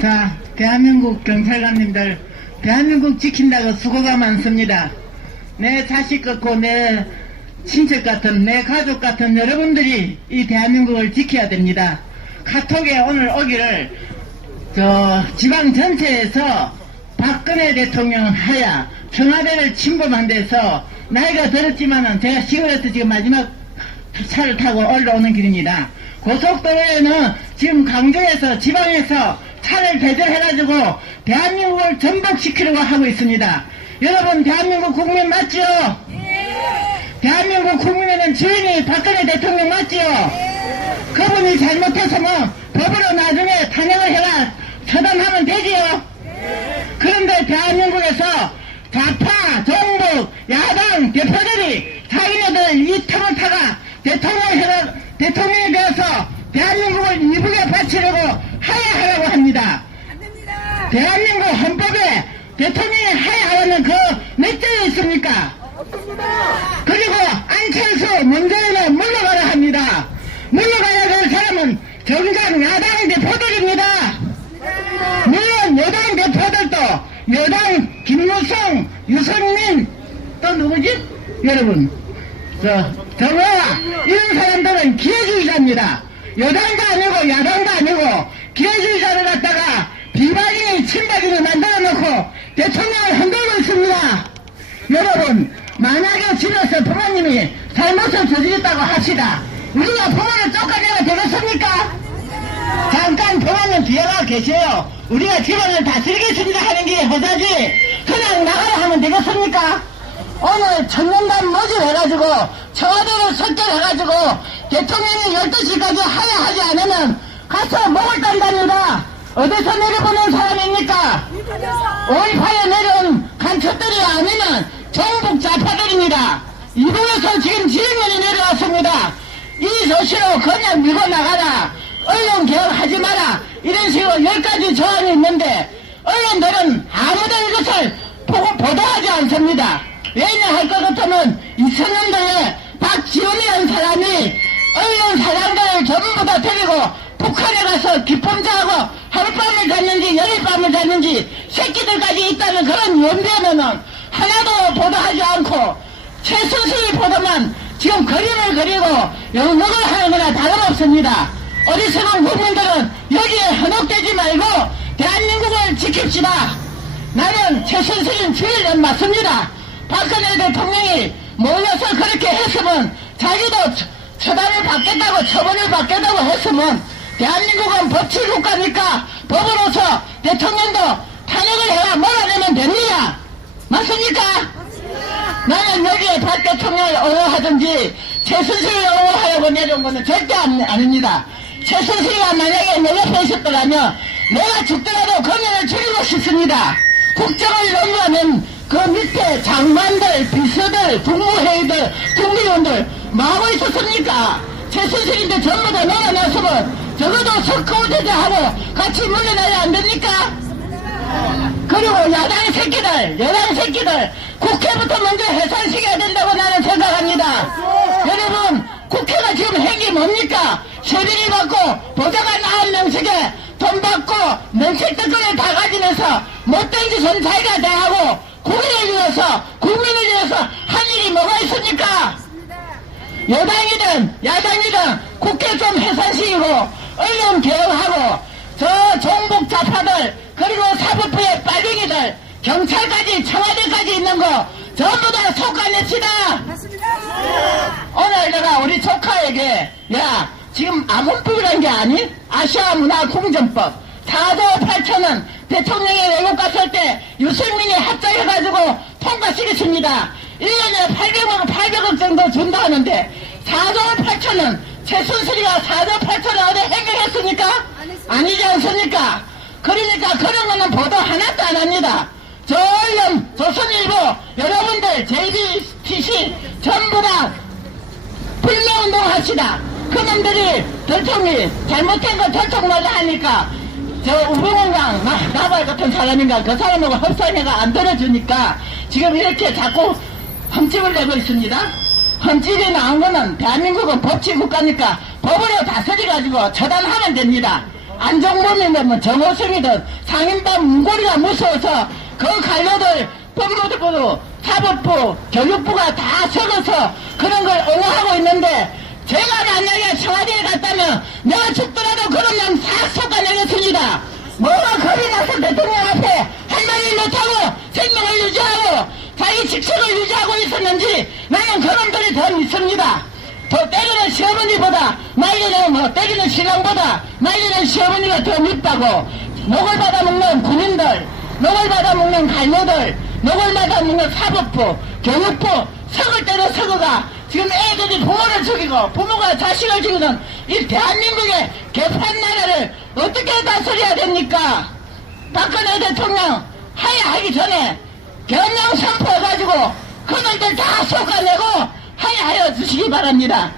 자, 대한민국 경찰관님들, 대한민국 지킨다고 수고가 많습니다. 내 자식 같고 내 친척 같은 내 가족 같은 여러분들이 이 대한민국을 지켜야 됩니다. 카톡에 오늘 오기를 저 지방 전체에서 박근혜 대통령 하야 청와대를 침범한 데서 나이가 들었지만은 제가 시골에서 지금 마지막 차를 타고 올라오는 길입니다. 고속도로에는 지금 강조해서 지방에서 차를 배절해가지고 대한민국을 전복시키려고 하고 있습니다. 여러분 대한민국 국민 맞죠? 대한민국 국민에는 주인이 박근혜 대통령 맞지요? 그분이 잘못했으면 법으로 나중에 탄핵을 해라 처단하면 되지요? 그런데 대한민국에서 좌파, 정부, 야당 대표들이 자기네들 이 틈을 타가 대통령, 대통령에 대해서 대한민국을 이북에 바치려고. 대한민국 헌법에 대통령이 하야하라는 그몇 절이 있습니까? 그리고 안철수, 문재인은 물러가라 합니다. 물러가야 될 사람은 정작 야당 대표들입니다. 물론 여당 대표들도 여당 김무성, 유승민 또 누구지? 여러분 저 정호와 이런 사람들은 기회주의자입니다. 여당도 아니고 야당도 아니고 기회주의자를 갖다가 친박이를 만들어 놓고 대통령을 흔들고 있습니다. 여러분 만약에 집에서 부모님이 잘못을 저지르다고 합시다. 우리가 부모를 쫓아내야 되겠습니까? 잠깐 부모님 뒤에 가 계세요. 우리가 집안을 다스리겠습니다 하는 게 허자지. 그냥 나가라 하면 되겠습니까? 오늘 청년단 모집해가지고 청와대를 설득해가지고 대통령이 12시까지 하야하지 않으면 가서 목을 딴답니다. 어디서 내려보낸 사람입니까? 5.18에 내려온 간첩들이 아니면 정북 좌파들입니다. 이곳에서 지금 지휘면이 내려왔습니다. 이 소시로 그냥 밀고 나가라. 언론 개혁하지 마라. 이런 식으로 열 가지 조항이 있는데 언론들은 아무도 이것을 보고 보도하지 않습니다. 왜냐 할 것 같으면 2000년도에 박지원이라는 사람이 언론 사장들을 전부 다 데리고 북한에 가서 기품자하고 하룻밤을 잤는지 열흘밤을 잤는지 새끼들까지 있다는 그런 연대면은 하나도 보도하지 않고 최순실 보도만 지금 그림을 그리고 영역을 하는 거나 다름없습니다. 어리석은 국민들은 여기에 현혹되지 말고 대한민국을 지킵시다. 나는 최순실은 주일은 맞습니다. 박근혜 대통령이 몰려서 그렇게 했으면 자기도 처- 처단을 받겠다고 처벌을 받겠다고 했으면 대한민국은 법치 국가니까 법으로서 대통령도 탄핵을 해야 몰아내면 됩니다. 맞습니까? 나는 여기에 박 대통령을 옹호하든지 최순실을 옹호하려고 내려온 것은 절대 안, 아닙니다. 최순실이가 만약에 내 옆에 있었더라면 내가 죽더라도 검열을 줄이고 싶습니다. 국정을 넘어가는 그 밑에 장관들, 비서들, 국무회의들, 국민원들 뭐하고 있었습니까? 최순실인데 전부 다 내려놨으면 적어도 석고대대 하고 같이 물러나야 안 됩니까? 그리고 야당 새끼들, 여당 새끼들, 국회부터 먼저 해산시켜야 된다고 나는 생각합니다. 여러분, 국회가 지금 핵이 뭡니까? 세비를 받고 보좌가 나한 명씩에 돈 받고 면책 특권을 다 가지면서 못된 짓은 자기가 다 하고 국민을 위해서, 국민을 위해서 한 일이 뭐가 있습니까? 여당이든 야당이든 국회 좀 해산시키고 언론 개혁하고 저 종북 좌파들 그리고 사법부의 빨갱이들 경찰까지 청와대까지 있는 거 전부 다 속아냅시다. 오늘 내가 우리 조카에게 야 지금 아문법이라는 게 아니? 아시아 문화 공정법. 4조 8천은 대통령이 외국 갔을 때 유승민이 합작해가지고 통과시켰습니다. 1년에 800억, 800억 정도 준다 하는데 4조 8천은 최순실이가 4조 8천을 어디 해결했습니까? 아니지 않습니까? 그러니까 그런 거는 보도 하나도 안 합니다. 저 언론, 조선일보, 여러분들, JBTC 전부 다 불매운동 합시다. 그놈들이 대통령이 잘못한 거 결정마다 하니까 저 우병우랑 나- 나발 같은 사람인가 그 사람하고 협상회가 안 들어주니까 지금 이렇게 자꾸 흠집을 내고 있습니다. 흠집이 나온 거는 대한민국은 법치 국가니까 법으로 다스려가지고 처단하면 됩니다. 안정범이든 뭐 정호성이든 상인반 문고리가 무서워서 그 관료들 법무부, 사법부, 교육부가 다 적어서 그런 걸 옹호하고 있는데 제가 만약에 청와대에 갔다면 내가 죽더라도 그런 놈싹 쏟아내겠습니다. 뭐가 겁이 나서 대통령 앞에 한마디 못하고 생명을 유지하고 자기 직책을 유지하고 있었는지 나는 그놈 들이 더 때리는 시어머니보다 말리는 뭐 때리는 신랑보다 말리는 시어머니가 더 밉다고. 목을 받아먹는 군인들 목을 받아먹는 관료들 목을 받아먹는 사법부 교육부 석을 때려 석어가 지금 애들이 부모를 죽이고 부모가 자식을 죽이는 이 대한민국의 개판 나라를 어떻게 다스려야 됩니까? 박근혜 대통령 하야하기 전에 변명 선포해가지고 그놈들 다 쏟아내고 하야하여 주시기 바랍니다.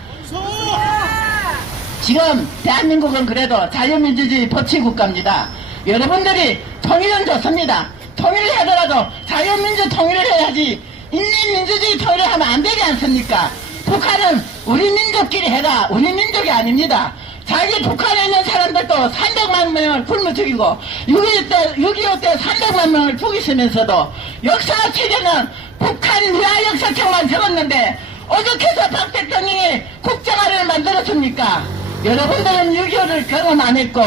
지금 대한민국은 그래도 자유민주주의 법치국가입니다. 여러분들이 통일은 좋습니다. 통일을 하더라도 자유민주 통일을 해야지 인민민주주의 통일을 하면 안 되지 않습니까? 북한은 우리 민족끼리 해라. 우리 민족이 아닙니다. 자기 북한에 있는 사람들도 300만 명을 굶어 죽이고 6.25 때, 6.25 때 300만 명을 죽이시면서도 역사 체계는 북한 위화 역사책만 적었는데 어떻게서 박 대통령이 국정화를 만들었습니까? 여러분들은 6.25를 경험 안 했고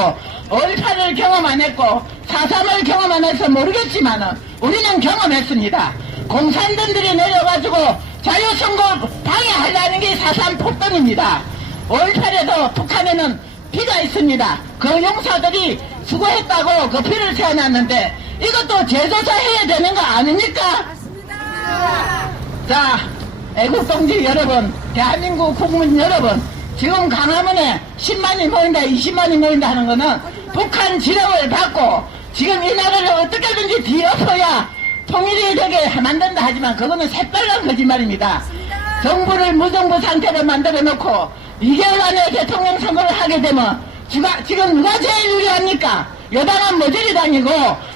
5.18을 경험 안 했고 4.3을 경험 안 해서 모르겠지만 우리는 경험했습니다. 공산당들이 내려가지고 자유선거 방해하려는 게 4.3 폭동입니다. 5.18에도 북한에는 피가 있습니다. 그 용사들이 수고했다고 그 피를 세워놨는데 이것도 재조사 해야 되는 거 아닙니까? 자, 애국동지 여러분, 대한민국 국민 여러분, 지금 강화문에 10만이 모인다, 20만이 모인다 하는 거는 북한 지령을 받고 지금 이 나라를 어떻게든지 뒤엎어야 통일이 되게 만든다 하지만 그거는 새빨간 거짓말입니다. 정부를 무정부 상태로 만들어 놓고 2개월 안에 대통령 선거를 하게 되면 지가- 지금 누가 제일 유리합니까? 여당은 모조리 당이고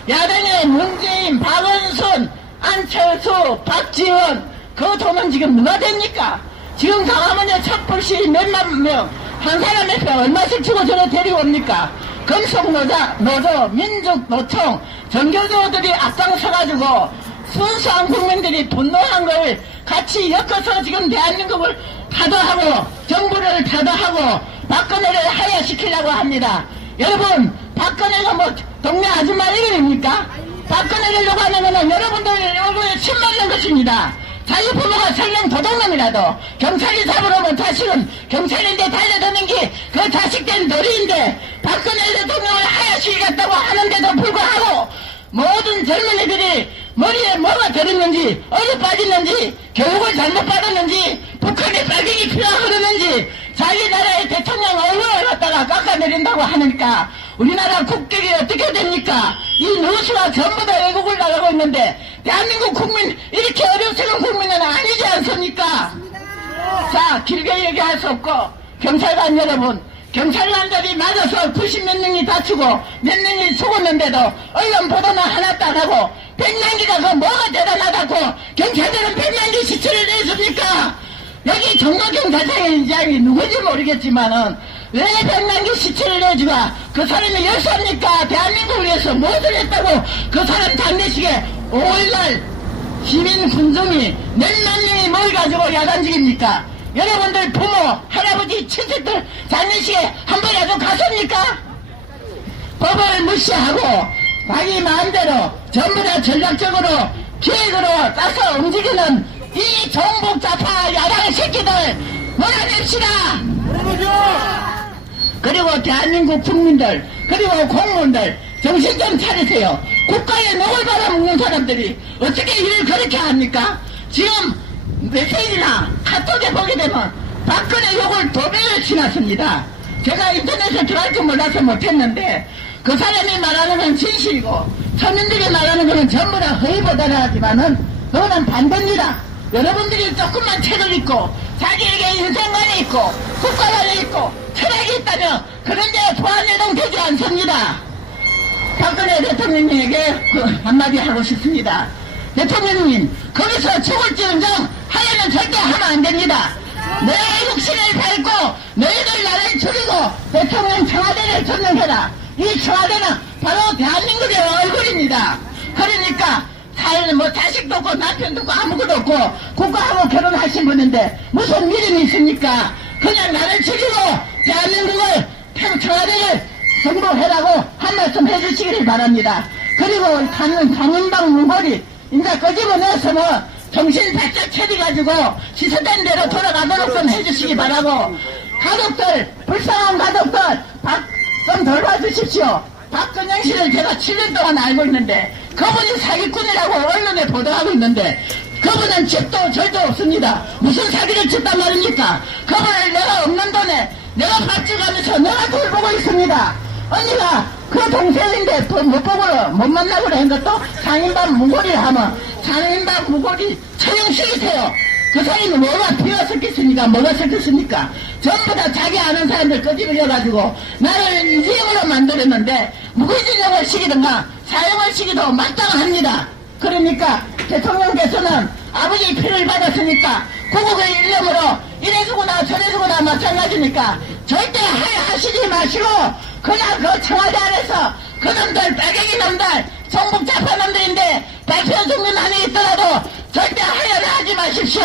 야당의 문재인, 박원순, 안철수, 박지원 그 돈은 지금 누가 됩니까? 지금 강화문에 촛불시 몇만 명, 한 사람 앞에 얼마씩 주고 저를 데리고 옵니까? 금속노자, 노조, 민족 노총, 전교조들이 앞장서가지고 순수한 국민들이 분노한 걸 같이 엮어서 지금 대한민국을 타도하고 정부를 타도하고 박근혜를 하야시키려고 합니다. 여러분, 박근혜가 뭐 동네 아줌마 이름입니까? 박근혜를 요구하는 것은 여러분들 얼굴에 침 맞는 것입니다. 자기 부모가 설령 도둑놈이라도 경찰이 오면 자식은 경찰인데 달려드는 게 그 자식된 놀이인데 박근혜 대통령을 하야시키겠다고 하는데도 불구하고 모든 젊은이들이 머리에 뭐가 들었는지 어디 빠졌는지 교육을 잘못 받았는지 북한에 빨갱이 피가 흐르는지 자기 나라의 대통령 얼굴을 갖다가 깎아내린다고 하니까 우리나라 국격이 어떻게 됩니까? 이 누수가 전부 다 외국을 나가고 있는데 대한민국 국민 이렇게 어려운 국민은 아니지 않습니까? 자 길게 얘기할 수 없고 경찰관 여러분 경찰관들이 맞아서 90몇 명이 다치고 몇 명이 죽었는데도 언론 보도는 하나도 안 하고 백만기가 그 뭐가 대단하다고 경찰들은 백만기 시체를 내줍니까? 여기 정도경찰청장이 누군지 모르겠지만은 왜 백만기 시체를 내주가 그 사람이 열사입니까? 대한민국을 위해서 무엇을 했다고 그 사람 장례식에 5일날 시민 군중이 몇만 명이 모여가지고 야단직입니까? 여러분들 부모, 할아버지, 친척들 장례식에 한 번이라도 갔습니까? 법을 무시하고 자기 마음대로 전부 다 전략적으로 계획으로 짜서 움직이는 새끼들 몰아냅시다! 그리고 대한민국 국민들 그리고 공무원들 정신 좀 차리세요. 국가의 녹을 받아먹는 사람들이 어떻게 일을 그렇게 합니까? 지금 메시지나 카톡에 보게 되면 박근혜 욕을 두 배를 지났습니다. 제가 인터넷에 들어갈 줄 몰라서 못했는데 그 사람이 말하는 건 진실이고 서민들이 말하는 것은 전부 다 허위보다하지만은 그거는 반대입니다. 여러분들이 조금만 책을 읽고 자기에게 인생관이 있고 국가관이 있고 철학이 있다면 그런 데 보완해동 되지 않습니다. 박근혜 대통령에게 그 한마디 하고 싶습니다. 대통령님, 거기서 죽을지언정 하려면 절대 하면 안 됩니다. 내 육신을 밟고 너희들 나를 죽이고 대통령 청와대를 점령해라. 이 청와대는 바로 대한민국의 얼굴입니다. 그러니까 살, 뭐, 자식도 없고, 남편도 없고, 아무것도 없고, 국가하고 결혼하신 분인데, 무슨 믿음이 있습니까? 그냥 나를 죽이고, 대한민국을, 태국 청와대를 정복해라고 한 말씀 해주시기를 바랍니다. 그리고 강은, 강인방 문고리, 이제 끄집어내서는 정신 바짝 차려가지고, 시선된 대로 돌아가도록 좀 해주시기 바라고, 가족들, 불쌍한 가족들, 박, 좀 돌봐주십시오. 박근영 씨를 제가 7년 동안 알고 있는데 그분이 사기꾼이라고 언론에 보도하고 있는데 그분은 집도 절도 없습니다. 무슨 사기를 쳤단 말입니까? 그분을 내가 없는 돈에 내가 밭주가면서 내가 돌보고 있습니다. 언니가 그 동생인데 또못 보고 못 만나고 한 것도 상인반 무고리를 하면 상인반 무고리 처형시키세요. 그 사람이 뭐가 섞였습니까? 뭐가 섞였습니까? 전부 다 자기 아는 사람들 끄집어려가지고 나를 인생으로 만들었는데 무기징역을 시키든가 사형을 시키도 마땅합니다. 그러니까 대통령께서는 아버지 피를 받았으니까 구국의 일념으로 이래주거나 저래주거나 마찬가지니까 절대 하시지 마시고 그냥 그 청와대 안에서 그놈들 빨갱이 놈들 성북 자파 놈들인데 발표 정면 안에 있더라도 절대 하야를 하지 마십시오.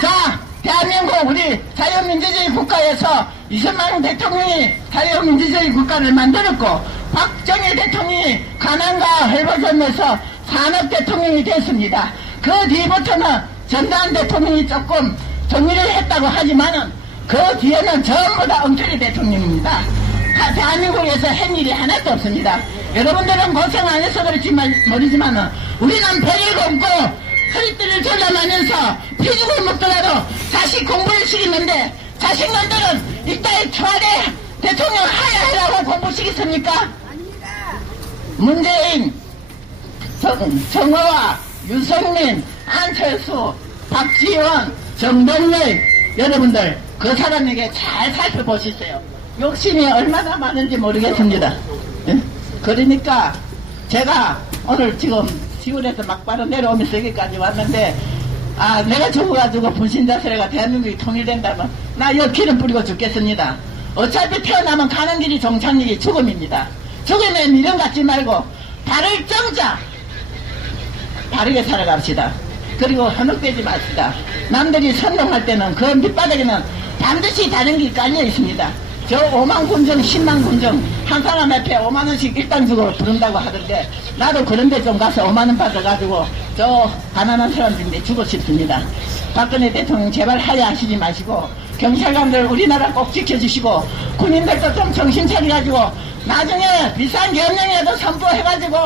자, 대한민국 우리 자유민주주의 국가에서 이승만 대통령이 자유민주주의 국가를 만들었고 박정희 대통령이 가난과 헐벗으면서 산업 대통령이 됐습니다. 그 뒤부터는 전두환 대통령이 조금 정리를 했다고 하지만은 그 뒤에는 전부 다 엉터리 대통령입니다. 하- 대한민국에서 한 일이 하나도 없습니다. 여러분들은 고생 안 해서 그렇지 만 모르지만은 우리는 배를 걷고 허리띠를 졸라매면서 피죽을 먹더라도 자식 공부를 시키는데 자식놈들은 이따위 청와대 대통령 하야해라고 공부시켰습니까? 문재인, 정, 정호와 유성민, 안철수, 박지원, 정동열 여러분들 그 사람에게 잘 살펴보시세요. 욕심이 얼마나 많은지 모르겠습니다. 예? 그러니까 제가 오늘 지금 시골에서 막바로 내려오면서 여기까지 왔는데 아 내가 죽어가지고 분신자세가 대한민국이 통일된다면 나 여기 기름 뿌리고 죽겠습니다. 어차피 태어나면 가는 길이 정착력이 죽음입니다. 죽음에 미련 갖지 말고 발을 정자 바르게 살아갑시다. 그리고 현혹되지 맙시다. 남들이 선동할 때는 그 밑바닥에는 반드시 다른 길 깔려 있습니다. 저 5만 군정, 10만 군정, 한 사람 앞에 5만 원씩 일당 주고 부른다고 하던데, 나도 그런데 좀 가서 5만 원 받아가지고, 저 가난한 사람들인데 주고 싶습니다. 박근혜 대통령 제발 하야하시지 마시고, 경찰관들 우리나라 꼭 지켜주시고, 군인들도 좀 정신 차려가지고, 나중에 비싼 계엄령이라도 선포해가지고,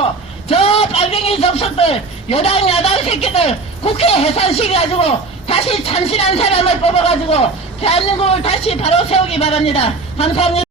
저 빨갱이 접속들, 여당, 야당 새끼들 국회 해산시켜가지고 다시 참신한 사람을 뽑아가지고 대한민국을 다시 바로 세우기 바랍니다. 감사합니다.